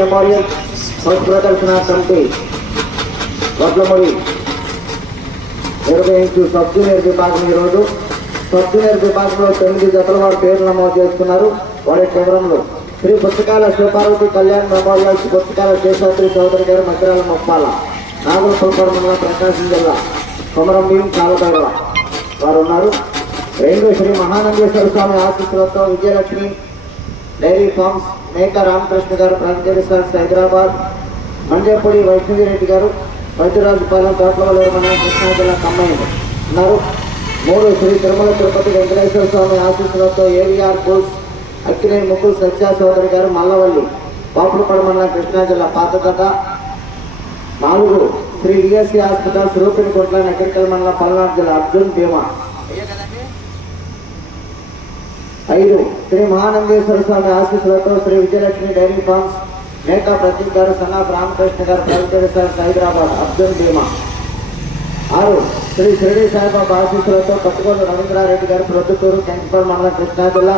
Memorial first ప్రదర్శన committee Vadlamudi నిర్వహించు sub junior విభాగం ఈరోజు. సబ్ జూనియర్ విభాగంలో తొమ్మిది జతల వారు పేరు నమోదు చేస్తున్నారు. వారి కేంద్రంలో శ్రీ పుస్తకాల శివపార్వతి కళ్యాణ్ మెమోరియల్ పుస్తకాల శేషాద్రి చౌదరి గారు మందిరాల మొప్పాల నాగరపల్పడ మండలం ప్రకాశం జిల్లా కొమరం భీం కాలభైరవ వారు ఉన్నారు. రెండు శ్రీ మహానందేశ్వర స్వామి ఆశీస్సులతో విజయలక్ష్మి డైరీ ఫార్మ్స్ మేక రామకృష్ణ గారు ప్రాంతీయ సార్స్ హైదరాబాద్ మండేపూడి వైష్ణవిరెడ్డి గారు వైద్యరాజుపాలెం తోటలవల్లి మన కృష్ణా జిల్లా కమ్మాయి ఉన్నారు. మూడు శ్రీ తిరుమల తిరుపతి వెంకటేశ్వర స్వామి ఆశీస్సులతో ఏవిఆర్ బుల్స్ అక్కినేని ముకుల్ సత్యా సోదరి గారు మల్లవల్లి పాపులపడ మండలం కృష్ణా జిల్లా పాతకథ నాలుగు శ్రీ విఎస్సి హాస్పిటల్ సురూపినికొట్ల నకరికల్ మండలం పల్నాడు జిల్లా అర్జున్ భీమా. ఐదు. శ్రీ మహానందేశ్వర స్వామి ఆశీస్సులతో Sri Vijayalakshmi dairy farms Meka Prateek garu son of Ramakrishna గారు ప్రగతి హైదరాబాద్ అబ్దుల్ భీమా. ఆరు. శ్రీ షిరిడి సాయిబాబా ఆశీస్సులతో కొత్తగోడు రవీంద్రారెడ్డి గారు ప్రొద్దుటూరు కెంకపల్లి మండలం కృష్ణా జిల్లా.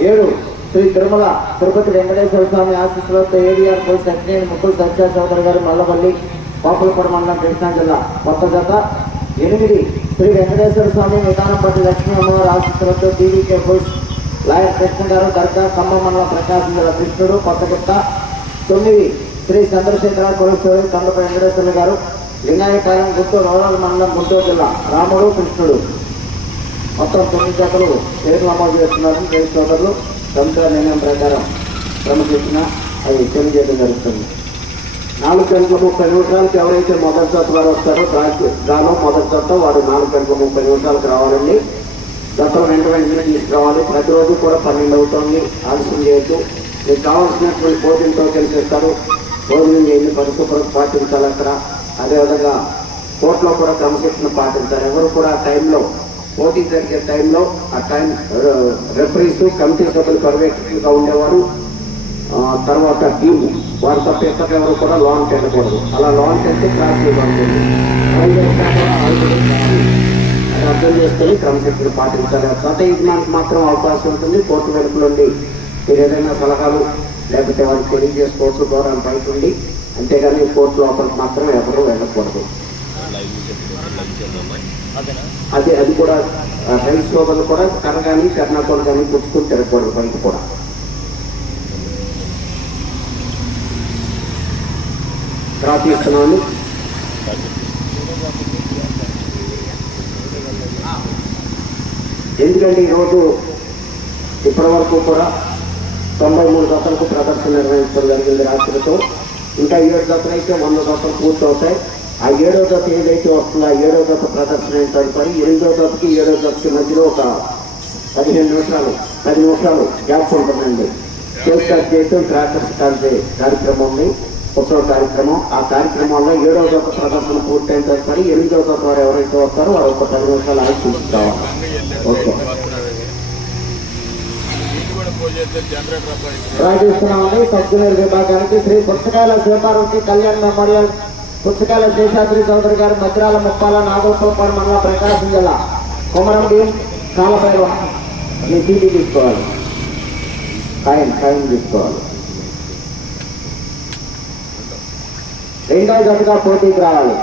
ఏడు. శ్రీ తిరుమల తిరుపతి వెంకటేశ్వర స్వామి ఆశీస్సులతో ఏడీఆర్ పోలీస్ అక్నేని ముక్కుల సత్యా చౌదరి గారు మల్లవల్లి పాపులపడ మండలం కృష్ణా జిల్లా. కొత్త జత. ఎనిమిది. శ్రీ వెంకటేశ్వర స్వామి నిదానంపట్టి లక్ష్మీ అమ్మవారి ఆశీస్సులతో టీవీకే పోలీస్ లాయర్ కృష్ణ గారు దర్గా ఖమ్మం మండలం ప్రకాశం జిల్లా కృష్ణుడు కొత్తగుట్ట తొమ్మిది శ్రీ చంద్రశేఖర కులశ్వరి కందప వెంకటేశ్వర గారు. వినాయకాయం గుంటూరు రూరల్ మండలం గుంటూరు జిల్లా. రాముడు కృష్ణుడు. మొత్తం తొమ్మిది జతలు పేరు నమోదు చేస్తున్నారు పేరు సోదరులు. ప్రభుత్వ నిర్ణయం ప్రకారం క్రమశిక్షణ అవి తెలియజేయడం జరుగుతుంది. నాలుగు గంటల ముప్పై నిమిషాలకు ఎవరైతే మొదటి జత వారు వస్తారో దాని గాను మొదటి జత వారు నాలుగు గంటల ముప్పై నిమిషాలకు రావాలండి. గతం రెండు వెంటనే తీసుకురావాలి ప్రతిరోజు కూడా పన్నెండు అవుతుంది. ఆలస్యం చేయొద్దు. మీకు కావాల్సినటువంటి భోజనంతో కలిసిస్తారు భోజనం చేయండి పరిశుభ్రత పాటించాలి అక్కడ. అదేవిధంగా కోర్టులో కూడా క్రమశిక్షణ పాటించాలి. ఎవరు కూడా ఆ టైంలో పోటీ జరిగే టైంలో ఆ టైం రెఫరీస్ కమిటీ సభ్యులు పర్యవేక్షకులుగా ఉండేవారు. తర్వాత టీమ్ వారి తప్ప ఇతర ఎవరు కూడా లాంచ్ వెళ్ళకూడదు అలా లాంచ్ వెళ్తే క్లాస్ ఇవ్వాలి అర్థం చేసుకొని క్రమశిక్షణ పాటించాలి. గత యజమానికి మాత్రం అవకాశం ఉంటుంది. కోర్టు వెలుపు నుండి మీరు ఏదైనా సలహాలు లేకపోతే వారికి తెలియజేసుకోవచ్చు ద్వారా బయట ఉండి అంతేగాని కోర్టు లోపలికి మాత్రం ఎవరు వెళ్ళకూడదు. అది అది కూడా ఆ, రైతు సోదరులు కూడా కర్ర కానీ కర్ణాటక కానీ పుచ్చుకుని తిరగకూడదు బయట కూడా. ప్రార్థిస్తున్నాను. ఎందుకంటే ఈరోజు ఇప్పటి వరకు కూడా తొంభై మూడు శాతాలకు ప్రదర్శన నిర్వహించడం జరిగింది రాత్రితో. ఇంకా ఏడు దశలు అయితే వంద శాతం పూర్తవుతాయి. ఆ ఏడో దశ ఏదైతే వస్తుందో ఆ ఏడో దశ ప్రదర్శన తదుపరి ఎనిమిదో దశకి ఏడో దశకి మధ్యలో ఒక పదిహేను నిమిషాలు పది నిమిషాలు గ్యాప్ ఉంటుందండి. కేక్ కట్ చేయటం క్రాకర్స్ కాల్చే కార్యక్రమం ఉంది. ఉత్సవ కార్యక్రమం. ఆ కార్యక్రమంలో ఏడవ దొక ప్రదర్శన పూర్తయిన తర్వాత ఎనిమిదవ దొక వారు ఎవరైతే వస్తారో వారు ఒక పది నిమిషాలు ఆగి చూపిస్తాం ఓకే. రాజేస్తున్నామండి సబ్ విభాగానికి శ్రీ పుస్తకాల శివపార్వతి కళ్యాణ్ మెమోరియల్ పుస్తకాల శేషాద్రి చౌదరి గారు మద్రాల ముప్పాల నాగోత్సవపాడు మండలం ప్రకాశం జిల్లా కొమరం భీం కాలపైరు మీ తీసుకోవాలి. ఖాయం ఖాయం తీసుకోవాలి. రెండో జతగా పోటీకి రావాలి.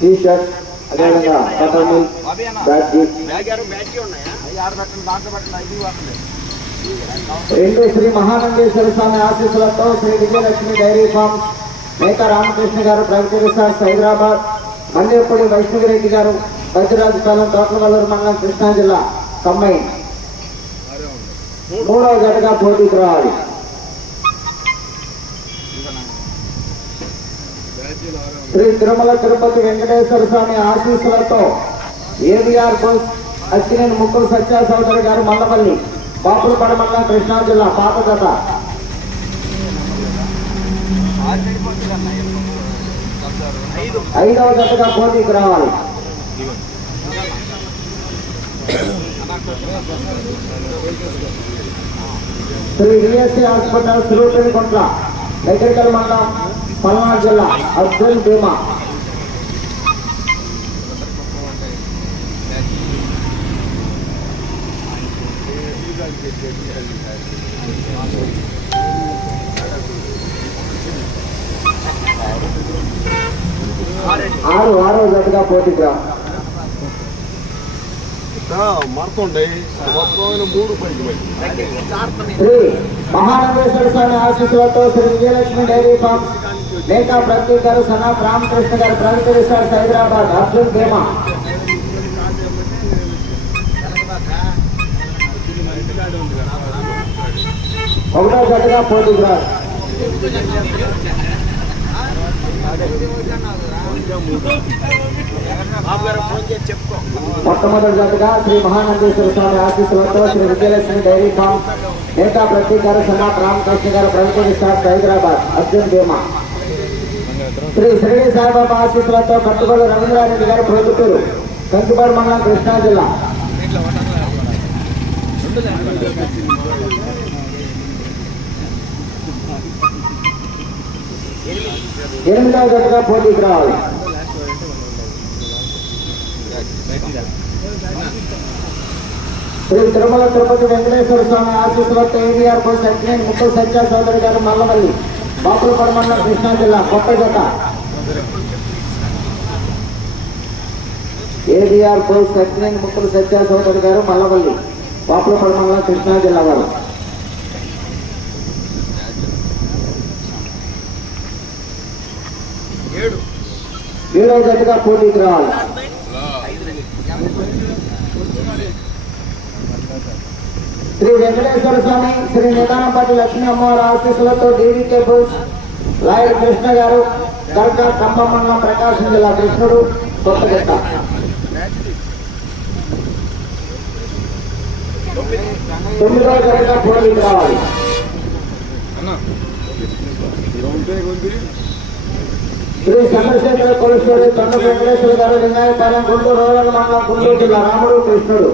టీ షర్ట్ అదేవిధంగా బటర్ మిల్క్ రెండు శ్రీ మహానందేశ్వర స్వామి ఆశీస్సులతో శ్రీ విజయలక్ష్మి డైరీ ఫార్మ్స్ మేక రామకృష్ణ గారు ప్రగతి రిసార్ట్స్ హైదరాబాద్ మందేపూడి వైష్ణవిరెడ్డి గారు వజ్రరాజపాలెం తోటలవల్లూరు మండలం కృష్ణా జిల్లా కమ్మై మూడవ జతగా పోటీకి రావాలి శ్రీ తిరుమల తిరుపతి వెంకటేశ్వర స్వామి ఆశీస్సులతో ఏబిఆర్ బస్ అక్కినేని ముక్కలు సత్యా సోదరి గారు మల్లపల్లి బాపులపడ మండలం కృష్ణా జిల్లా పాత కథ. ఐదవ జతగా పోటీకి రావాలి. శ్రీ విఎస్సి హాస్పిటల్ శ్రీపేరుకొంట్ల దగ్గరికల్ మండలం పల్నాడు జిల్లా అర్జున్ భీమా ఆరు ఆరో జతగా పోటీకి రా మొత్తం మూడు పైకి మహానందేశ్వర స్వామి ఆశీస్సులతో శ్రీ విజయలక్ష్మి డైరీ ఫార్మ్స్ మేకా గారు సనాత్ రామకృష్ణ గారు ప్రగతి రిసార్ట్స్ హైదరాబాద్ అర్జున్ భీమా ఒకటో జతగా పోటీకి మొట్టమొదటి జతగా శ్రీ మహానందేశ్వర స్వామి ఆశీస్సులతో శ్రీ విజయలక్ష్మి డైరీ ఫామ్ నేతా ప్రతీకార సమాప్ రామకృష్ణ గారు ప్రభుత్వ రిసార్ట్స్ హైదరాబాద్. అర్జున్ భీమా. శ్రీ శ్రీ సాయిబాబా ఆశీస్సులతో కట్టుబడి రవీంద్రారెడ్డి గారు ప్రొద్దుటూరు కంచుపాడు మండలం కృష్ణా జిల్లా. ఎనిమిదవ జతగా పోటీకి రావాలి శ్రీ తిరుమల తిరుపతి వెంకటేశ్వర స్వామి ఆశీస్సులతో ఏబిఆర్ బస్ అక్కినేని ముక్కల సత్య సోదరి గారు మల్లమల్లి బాపులపడ మండలం కృష్ణా జిల్లా కొత్త జత ఏబిఆర్ పోస్ట్ అక్కినేని ముక్కల సత్య సోదరి గారు మల్లమల్లి బాపులపడ మండలం కృష్ణా జిల్లా వారు. ఏడవ జట్టుగా పోటీకి రావాలి. శ్రీ వెంకటేశ్వర స్వామి శ్రీ నిదానపాటి లక్ష్మీ అమ్మవారి ఆశీస్సులతో డీవీ కేబుల్స్ లాయర్ కృష్ణ గారు దర్గా ఖమ్మం ప్రకాశం జిల్లా కృష్ణుడు కొత్తగట్ట తొమ్మిదో జతగా పోటీకి రావాలి. శ్రీ చంద్రశేఖర కొలశ్వరి తొండ వెంకటేశ్వర గారు లింగాయపాలెం గుంటూరు రూరల్ మండలం గుంటూరు జిల్లా రాముడు కృష్ణుడు.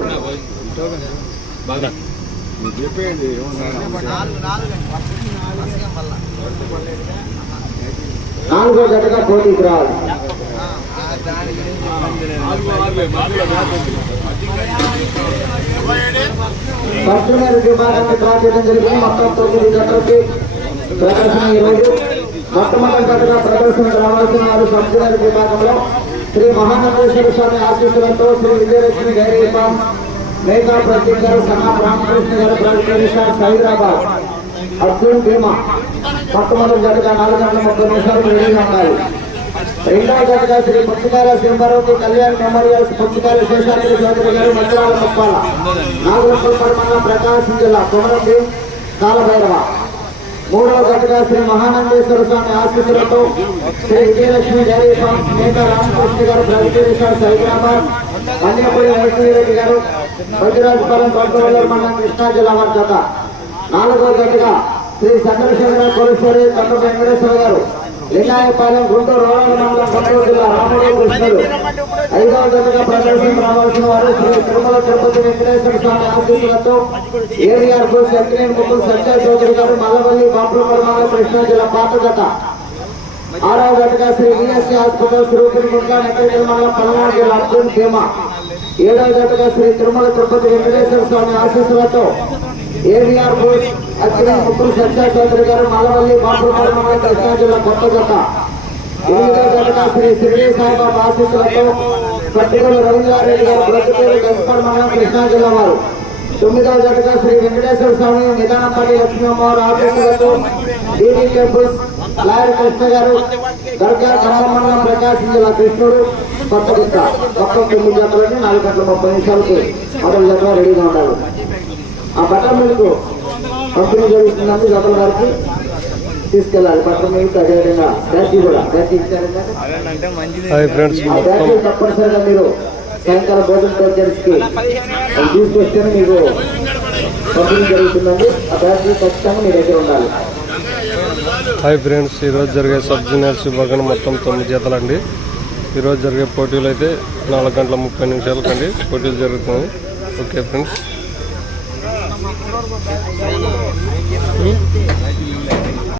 నాలుగో జతగా పోటీకి రావాలి పశ్చిమేరు విభాగానికి ప్రాచుర్యం జరిగింది. మొత్తం తొమ్మిది జతలకి ప్రదర్శన ఈరోజు మొట్టమొదటి ప్రదర్శన ప్రదర్శనకు రావాల్సిన వారు పశ్చిమేరు విభాగంలో శ్రీ మహానందేశ్వర స్వామి ఆశీస్సులతో శ్రీ విజయలక్ష్మి గైరీపం మేఘా ప్రత్యేక గారు సన్నా రామకృష్ణ గారు ప్రతిష్టార్ హైదరాబాద్ అర్జున్ భీమా. మొట్టమొదటి జతగా నాలుగు గంటల ముప్పై నిమిషాలు రెడీగా ఉండాలి రెండవ జతగా శ్రీ పుచ్చకార సింహారావు కళ్యాణ్ మెమోరియల్స్ పుచ్చకార శేషాద్రి చౌదరి గారు మంత్రాల ముప్పాల నాగులపల్లి మండలం ప్రకాశం జిల్లా కుమరం భీం కాలభైరవ. మూడవ గట్టుగా శ్రీ మహానందేశ్వర స్వామి ఆశీస్సులతో శ్రీ విజయలక్ష్మి డైరీ ఫార్మ్స్ నేత రామకృష్ణ గారు ప్రగతి రిసార్ట్స్ హైదరాబాద్ కన్యాపూడి లక్ష్మీరెడ్డి గారు బద్రాజపాలెం కొత్తవల్లూరు మండలం కృష్ణా జిల్లా వర్గత జత నాలుగవ జతగా శ్రీ చంద్రశేఖర కోలేశ్వరి తండ్రి వెంకటేశ్వర గారు లింగాయపాలెం గుంటూరు రూరల్ మండలం గుంటూరు జిల్లా రాముడు కృష్ణుడు ఐదవ జతగా ప్రదర్శన రావాల్సిన వారు శ్రీ తిరుమల తిరుపతి వెంకటేశ్వర స్వామి ఆశీస్సులతో ఏవిఆర్ బోస్ ఎక్కినేని ముగ్గురు సత్య చౌదరి గారు మల్లవల్లి బాపుల పరమాల కృష్ణా జిల్లా పాత జత ఆరవ జతగా శ్రీ ఈఎస్సీ హాస్పిటల్ శ్రీపురి ముఖా నెక్కడికల్ మండలం పల్నాడు జిల్లా అర్జున్ భీమా. ఏడవ జతగా శ్రీ తిరుమల తిరుపతి వెంకటేశ్వర స్వామి ఆశీస్సులతో ఏవిఆర్ బోస్ అక్కినేని ముక్కులు చౌదరి గారు మల్లవల్లి బాపుల కృష్ణా జిల్లా కొత్త జత ఎనిమిదవ జతగా శ్రీ శిరిడి సాయిబాబా ఆశీస్సులతో పట్టుకొని రవీంద్రారెడ్డి గారు బ్రతుకేరు గంపర్ మండలం కృష్ణా జిల్లా వారు. తొమ్మిదవ జతగా శ్రీ వెంకటేశ్వర స్వామి నిదానపల్లి లక్ష్మీ అమ్మవారి ఆశీస్సులతో డీడీ టెంపుల్స్ లాయర్ కృష్ణ గారు దర్గా ఖమ్మం మండలం ప్రకాశం జిల్లా కృష్ణుడు కొత్త మొత్తం తొమ్మిది జతలకి నాలుగు గంటల ముప్పై నిమిషాలకి మొదటి జత రెడీగా ఉండాలి ఆ బట్టల మీకు పంపిణీ జరుగుతుందని జతల గారికి తీసుకెళ్ళాలి. బట్టల మిల్క్ అదేవిధంగా బ్యాటరీ కూడా బ్యాటరీ ఆ మొత్తం బ్యాటరీ తప్పనిసరిగా మీరు సాయంకాలం భోజన అది తీసుకొస్తే మీకు పంపిణీ జరుగుతుందండి. ఆ బ్యాటరీ ఖచ్చితంగా మీ దగ్గర ఉండాలి. హాయ్ ఫ్రెండ్స్ ఈరోజు జరిగే సబ్ జూనియర్స్ విభాగం మొత్తం తొమ్మిది జతలండి. ఈరోజు జరిగే పోటీలు అయితే నాలుగు గంటల ముప్పై నిమిషాలకండి. పోటీలు జరుగుతుంది ఓకే ఫ్రెండ్స్. Amén.